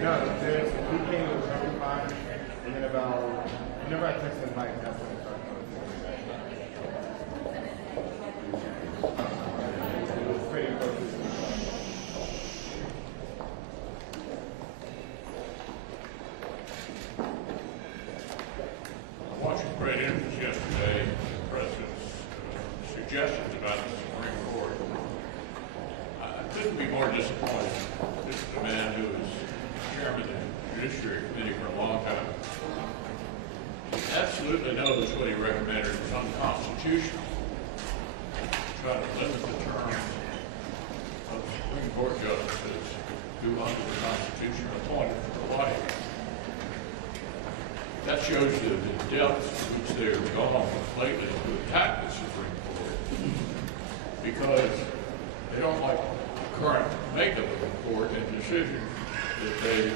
No, there's, we came to 75, and then about, whenever I texted Mike, that's when it started going to. It was pretty close to 75. Watching great interest yesterday, the President's suggestions about the Supreme Court. I couldn't be more disappointed. This is a man who was chairman of the Judiciary Committee for a long time. He absolutely knows what he recommended is unconstitutional. Trying to limit the terms of Supreme Court justices who under the Constitution are appointed for life. That shows you the depths to which they've gone lately to attack the Supreme Court because they don't like the current makeup of the court and decisions that they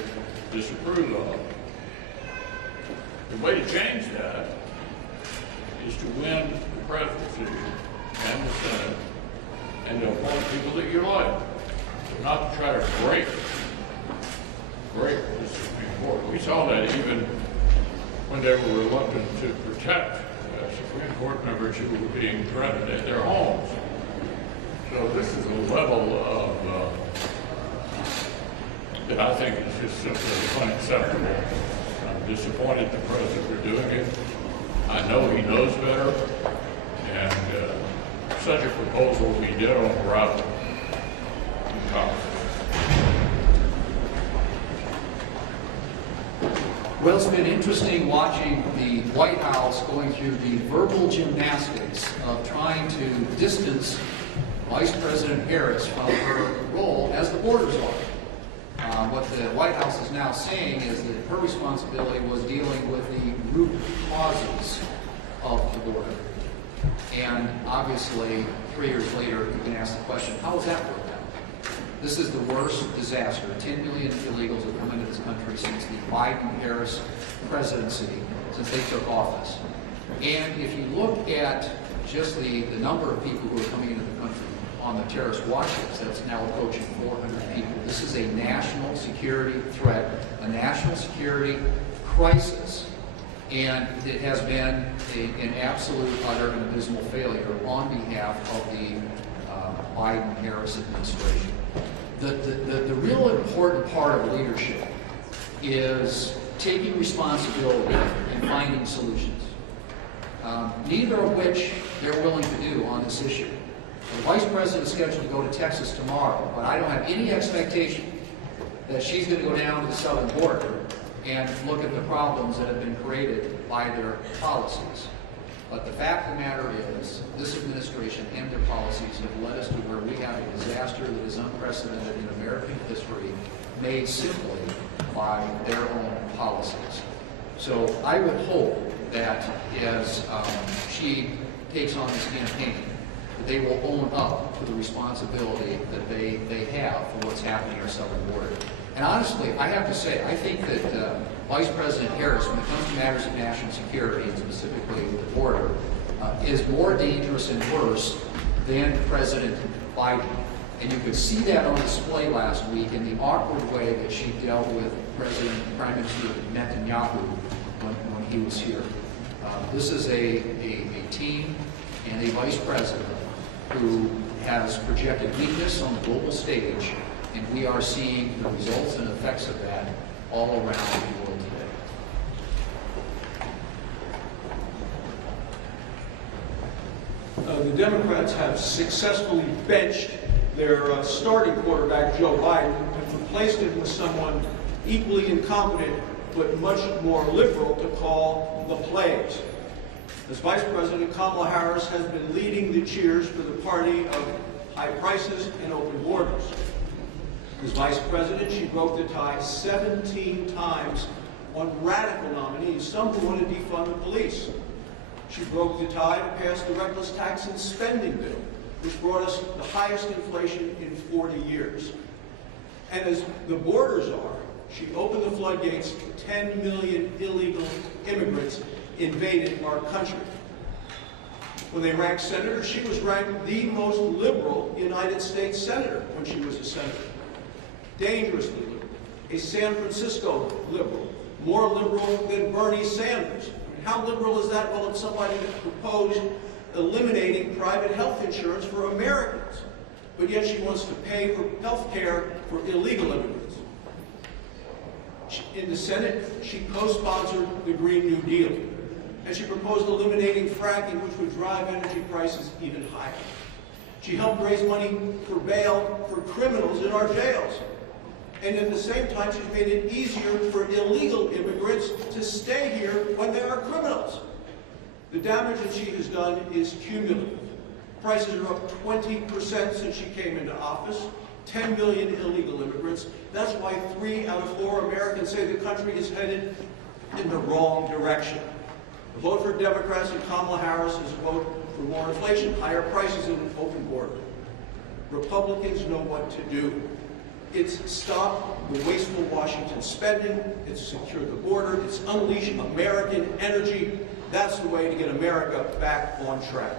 disapprove of. The way to change that is to win the presidency and the Senate and to appoint people that you like, not to try to break the Supreme Court. We saw that even when they were reluctant to protect Supreme Court members who were being threatened at their homes. So this is a level of that I think is just simply unacceptable. I'm disappointed the President for doing it. I know he knows better, and such a proposal will be dead on arrival in Congress. Well, it's been interesting watching the White House going through the verbal gymnastics of trying to distance Vice President Harris from her role as the borders law. What the White House is now saying is that her responsibility was dealing with the root causes of the border. And obviously, 3 years later, you can ask the question, how has that worked out? This is the worst disaster. 10 million illegals have come into this country since the Biden-Harris presidency, since they took office. And if you look at just the number of people who are coming into the country on the terrorist watch list, that's now approaching 400 people. This is a national security threat, a national security crisis, and it has been an absolute, utter, and abysmal failure on behalf of the Biden-Harris administration. The real important part of leadership is taking responsibility and finding solutions, neither of which they're willing to do on this issue. The Vice President is scheduled to go to Texas tomorrow, but I don't have any expectation that she's going to go down to the southern border and look at the problems that have been created by their policies. But the fact of the matter is, this administration and their policies have led us to where we have a disaster that is unprecedented in American history, made simply by their own policies. So I would hope that as she takes on this campaign, that they will own up to the responsibility that they have for what's happening at our southern border. And honestly, I have to say, I think that Vice President Harris, when it comes to matters of national security, and specifically the border, is more dangerous and worse than President Biden. And you could see that on display last week in the awkward way that she dealt with Prime Minister Netanyahu when he was here. This is a team and a vice president who has projected weakness on the global stage, and we are seeing the results and effects of that all around the world today. The Democrats have successfully benched their starting quarterback, Joe Biden, and replaced him with someone equally incompetent but much more liberal to call the plays. As Vice President, Kamala Harris has been leading the cheers for the party of high prices and open borders. As Vice President, she broke the tie 17 times on radical nominees, some who want to defund the police. She broke the tie to pass the reckless tax and spending bill, which brought us the highest inflation in 40 years. And as the borders are, she opened the floodgates. 10 million illegal immigrants invaded our country. When they ranked senators, she was ranked the most liberal United States senator when she was a senator. Dangerously liberal. a San Francisco liberal, more liberal than Bernie Sanders. How liberal is that? Well, it's somebody that proposed eliminating private health insurance for Americans, but yet she wants to pay for health care for illegal immigrants. In the Senate, she co-sponsored the Green New Deal, and she proposed eliminating fracking, which would drive energy prices even higher. She helped raise money for bail for criminals in our jails. And at the same time, she's made it easier for illegal immigrants to stay here when they are criminals. The damage that she has done is cumulative. Prices are up 20% since she came into office. 10 million illegal immigrants. That's why 3 out of 4 Americans say the country is headed in the wrong direction. A vote for Democrats and Kamala Harris is a vote for more inflation, higher prices, and an open border. Republicans know what to do. It's stop the wasteful Washington spending, it's secure the border, it's unleash American energy. That's the way to get America back on track.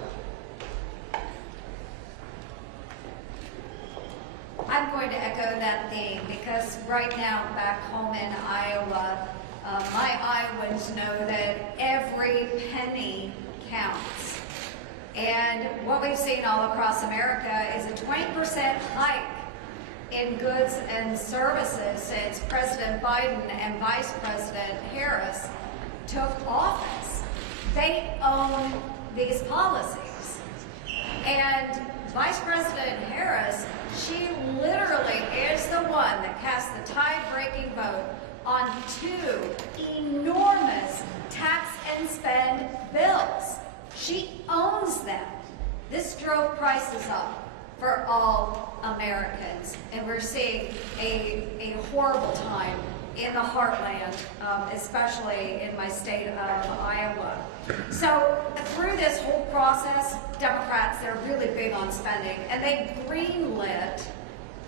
I'm going to echo that theme because right now back home in Iowa, my Iowans know that every penny counts. And what we've seen all across America is a 20% hike in goods and services since President Biden and Vice President Harris took office. They own these policies. And Vice President Harris, she literally is the one that cast the tie-breaking vote on 2 enormous tax and spend bills. She owns them. This drove prices up for all Americans, and we're seeing a horrible time in the heartland, especially in my state of Iowa. So through this whole process, Democrats, they're really big on spending, and they greenlit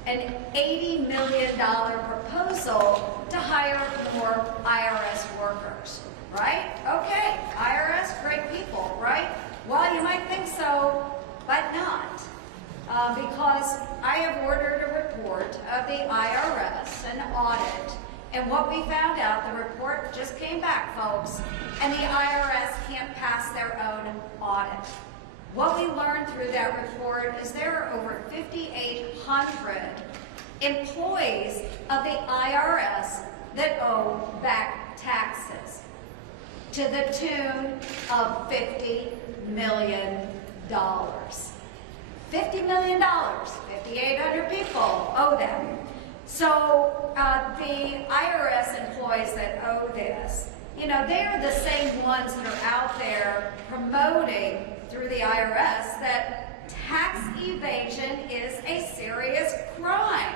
an $80 million proposal to hire more IRS workers, right? Okay, IRS, great people, right? Well, you might think so, but not. Because I have ordered a report of the IRS, an audit, and what we found out, the report just came back, folks, and the IRS can't pass their own audit. What we learned through that report is there are over 5,800 employees of the IRS that owe back taxes to the tune of $50 million. $50 million, 5,800 people owe them. So the IRS employees that owe this, you know, they are the same ones that are out there promoting through the IRS that tax evasion is a serious crime.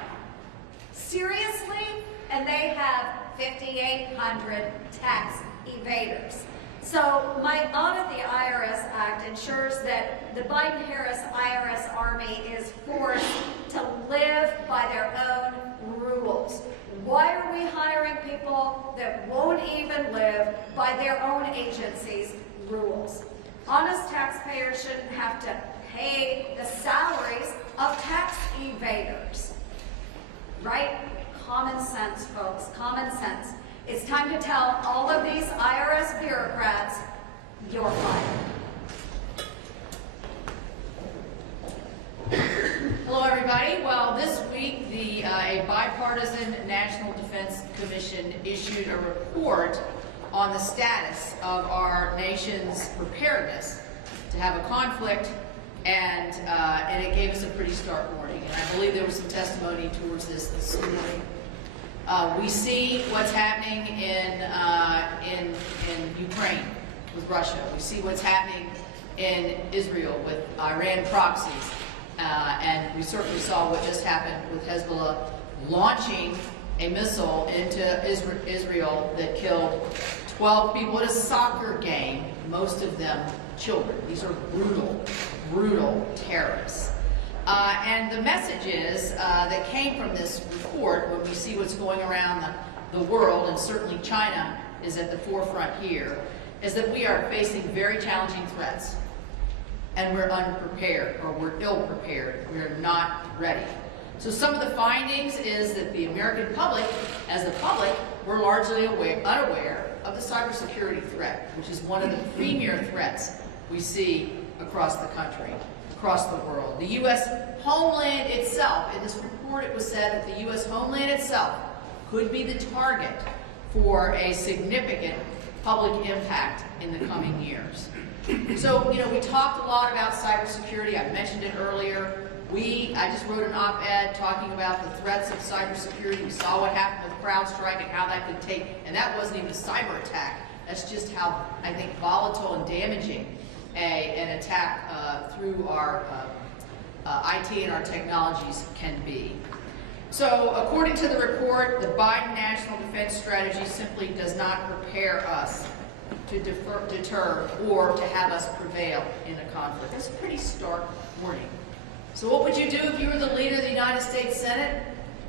Seriously? And they have 5,800 tax evaders. So my Audit the IRS Act ensures that the Biden-Harris IRS army is forced to live by their own rules. Why are we hiring people that won't even live by their own agency's rules? Honest taxpayers shouldn't have to pay the salaries of tax evaders. Right? Common sense, folks, common sense. It's time to tell all of these IRS bureaucrats, you're fired. Hello, everybody. Well, this week, a bipartisan National Defense Commission issued a report on the status of our nation's preparedness to have a conflict, and it gave us a pretty stark warning. And I believe there was some testimony towards this morning. We see what's happening in Ukraine with Russia. We see what's happening in Israel with Iran proxies. And we certainly saw what just happened with Hezbollah launching a missile into Israel that killed 12 people at a soccer game, most of them children. These are brutal, brutal terrorists. And the messages that came from this report, when we see what's going around the world, and certainly China is at the forefront here, is that we are facing very challenging threats. And we're unprepared, or we're ill-prepared. We're not ready. So some of the findings is that the American public, as the public, were largely unaware of the cybersecurity threat, which is one of the premier threats we see across the country, across the world. The U.S. homeland itself, in this report it was said that the U.S. homeland itself could be the target for a significant public impact in the coming years. So, we talked a lot about cybersecurity. I mentioned it earlier. I just wrote an op-ed talking about the threats of cybersecurity. We saw what happened with CrowdStrike and how that could take, and that wasn't even a cyber attack. That's just how, I think, volatile and damaging an attack through our IT and our technologies can be. So, according to the report, the Biden National Defense Strategy simply does not prepare us to deter or to have us prevail in a conflict. That's a pretty stark warning. So what would you do if you were the leader of the United States Senate?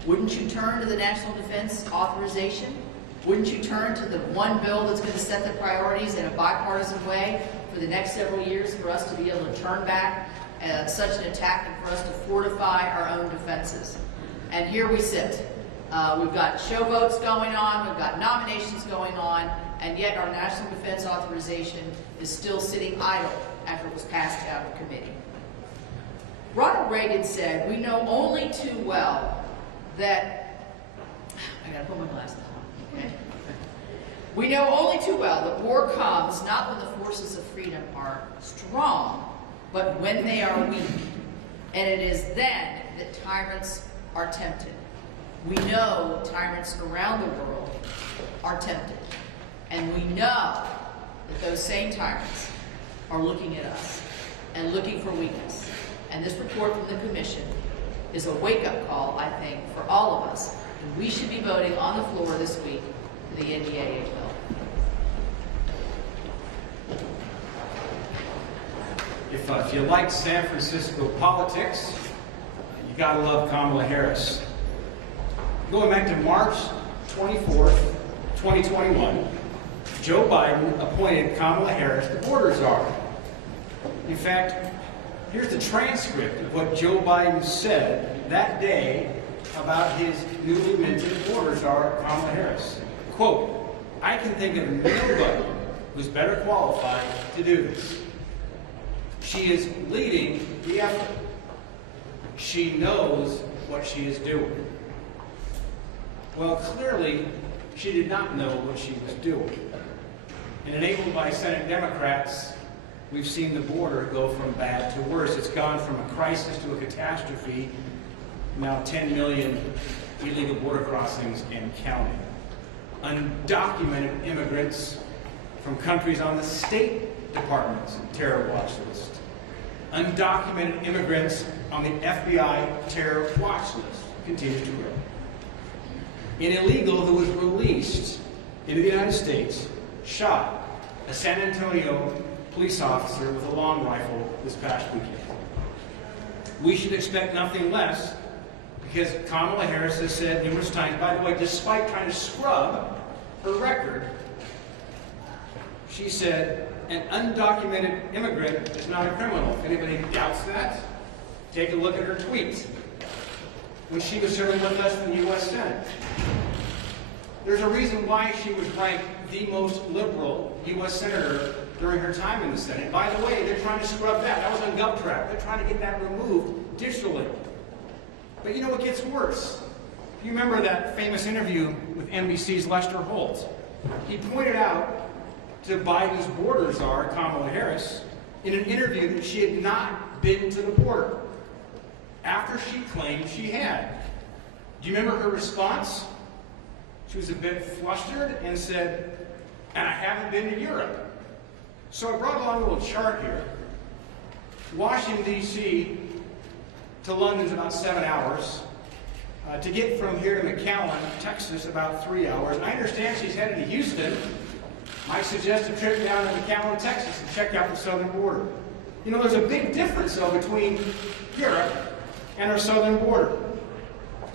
Wouldn't you turn to the National Defense Authorization? Wouldn't you turn to the one bill that's going to set the priorities in a bipartisan way for the next several years for us to be able to turn back such an attack and for us to fortify our own defenses? And here we sit. We've got show votes going on, we've got nominations going on, and yet our National Defense Authorization is still sitting idle after it was passed out of committee. Ronald Reagan said, "We know only too well that," I gotta put my glasses on, okay? "We know only too well that war comes not when the forces of freedom are strong, but when they are weak. And it is then that tyrants are tempted." We know tyrants around the world are tempted. And we know that those same tyrants are looking at us and looking for weakness. And this report from the Commission is a wake-up call, I think, for all of us. And we should be voting on the floor this week for the NDAA bill. If you like San Francisco politics, you gotta love Kamala Harris. Going back to March 24th, 2021, Joe Biden appointed Kamala Harris the border czar. In fact, here's the transcript of what Joe Biden said that day about his newly minted border czar, Kamala Harris. Quote, "I can think of nobody who's better qualified to do this. She is leading the effort. She knows what she is doing." Well, clearly, she did not know what she was doing. And enabled by Senate Democrats, we've seen the border go from bad to worse. It's gone from a crisis to a catastrophe. Now 10 million illegal border crossings and counting. Undocumented immigrants from countries on the State Department's terror watch list. Undocumented immigrants on the FBI terror watch list continues to grow. An illegal who was released into the United States shot a San Antonio police officer with a long rifle this past weekend. We should expect nothing less because Kamala Harris has said numerous times, by the way, despite trying to scrub her record, she said an undocumented immigrant is not a criminal. If anybody doubts that, take a look at her tweets when she was serving with us in the U.S. Senate. There's a reason why she was ranked the most liberal U.S. senator during her time in the Senate. By the way, they're trying to scrub that. That was on GovTrack. They're trying to get that removed digitally. But you know what gets worse? You remember that famous interview with NBC's Lester Holt? He pointed out to Biden's border czar, Kamala Harris, in an interview that she had not been to the border after she claimed she had. Do you remember her response? She was a bit flustered and said, "And I haven't been to Europe." So I brought along a little chart here. Washington, D.C. to London's about 7 hours. To get from here to McAllen, Texas, about 3 hours. I understand she's headed to Houston. Might suggest a trip down to McAllen, Texas, and check out the southern border. You know, there's a big difference, though, between Europe and our southern border.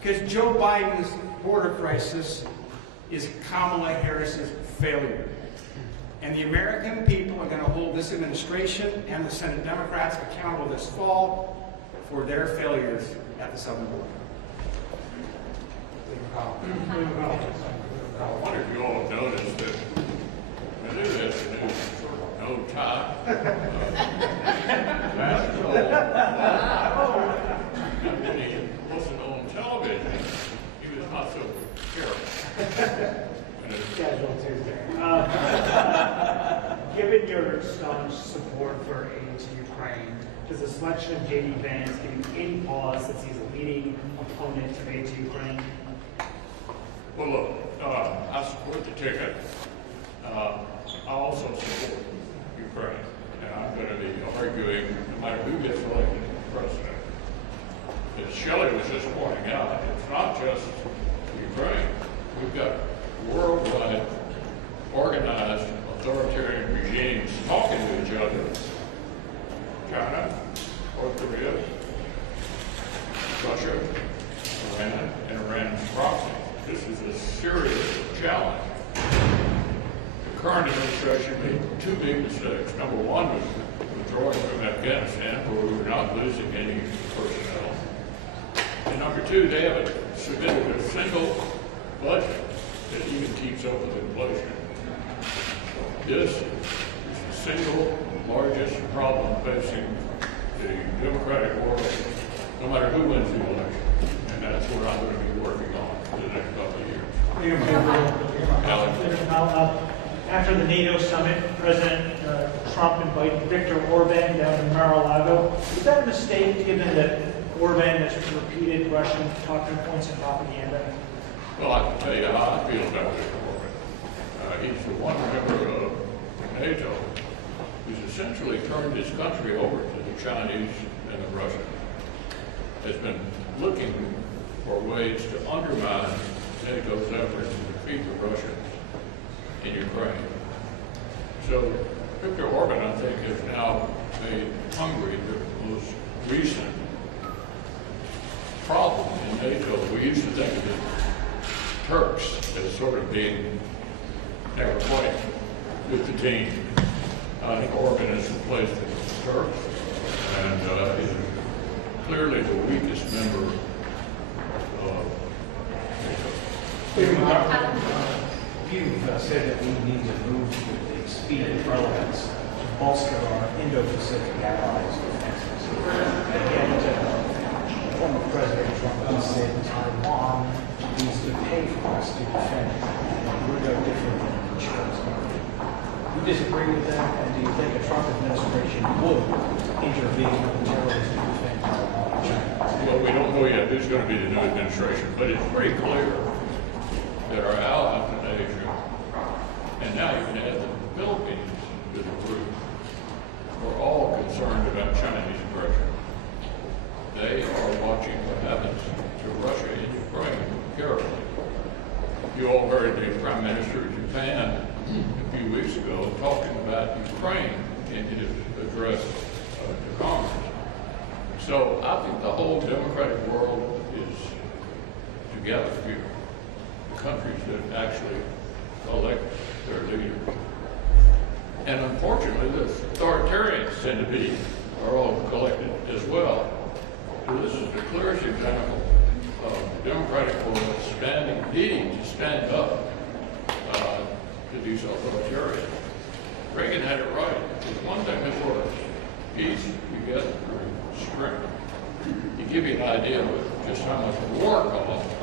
Because Joe Biden's border crisis is Kamala Harris's failure. And the American people are going to hold this administration and the Senate Democrats accountable this fall for their failures at the southern border. I wonder if you all have noticed that maybe that's a new sort of no tie. National. When he wasn't on television, he was not so careful. Casual Tuesday. Given your staunch support for aid to Ukraine, does the selection of J.D. Vance give you any pause since he's a leading opponent of aid to Ukraine? Well, look, I support the ticket. I also support Ukraine, and I'm going to be arguing no matter who gets elected president. As Shelley was just pointing out, it's not just Ukraine. We've got worldwide organized authoritarian regimes talking to each other. China, North Korea, Russia, Iran, and Iran's proxy. This is a serious challenge. The current administration made two big mistakes. Number one was withdrawing from Afghanistan, where we were not losing any personnel. And number two, they haven't submitted a single budget that even keeps up with inflation. This is the single largest problem facing the Democratic world, no matter who wins the election. And that's what I'm going to be working on for the next couple of years. Alex. After the NATO summit, President Trump invited Viktor Orban down to Mar-a-Lago. Is that a mistake, given that Orban has repeated Russian talking points and propaganda? Well, I can tell you how I feel about Viktor Orban. He's the one member of NATO who's essentially turned his country over to the Chinese and the Russians. Has been looking for ways to undermine NATO's efforts to defeat the Russians in Ukraine. So Viktor Orban, I think, has now made Hungary the most recent problem in NATO. We used to think of the Turks as sort of being never quite with the team. I think Orban has replaced the Turks, and is clearly the weakest member of NATO. You've said that we need to move with the speed and relevance to bolster our Indo-Pacific allies' defenses. And yet, former President Trump has said Taiwan needs to pay for us to defend it. We're no different than an insurance company. Do you disagree with that? And do you think a Trump administration would intervene militarily to defend Taiwan and China? Well, we don't know yet who's going to be the new administration, but it's pretty clear that our allies in Asia, and now you can add the Philippines to the group, are all concerned about Chinese aggression. They are watching what happens to Russia and Ukraine carefully. You all heard the Prime Minister of Japan a few weeks ago talking about Ukraine in his address to Congress. So I think the whole democratic world is together here. The countries that actually elect their leaders. And unfortunately, the authoritarians tend to be, are all collected as well. So this is the clearest example of the democratic world needing to stand up to these authoritarians. Reagan had it right. There's one thing that works. Peace you get through strength. To give you an idea of just how much war costs,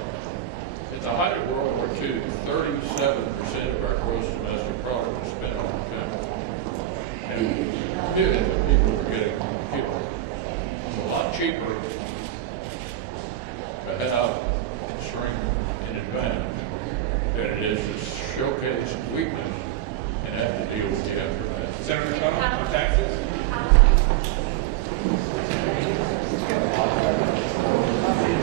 at the height of World War II, 37% of our gross domestic product was spent on defense. And millions of people were getting killed. It's a lot cheaper to have strength and advantage than it is to showcase weakness and have to deal with the aftermath. Senator McConnell, on taxes?